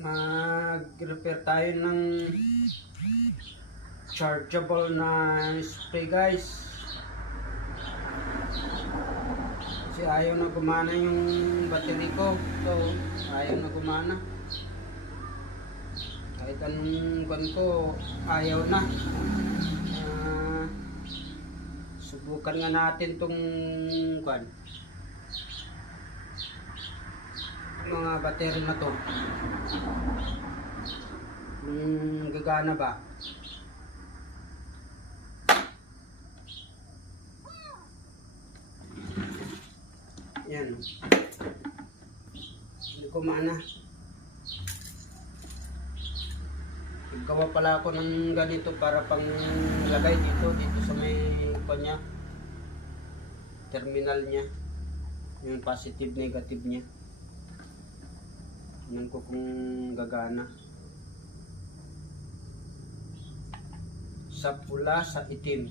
Mag-repair tayo ng chargeable na spray guys, kasi ayaw na gumana yung battery ko. So ayaw na gumana, kahit anong ban ko ayaw na. Subukan nga natin tong mga battery na to, gagana ba. Yan, hindi ko maana. Naggawa pala ako ng ganito para pang lagay dito sa may kanya terminal niya, yung positive negative niya. Tingnan ko kung gagana. Sa pula, sa itim.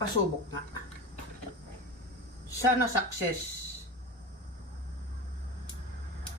Pasubok nga. Sana success.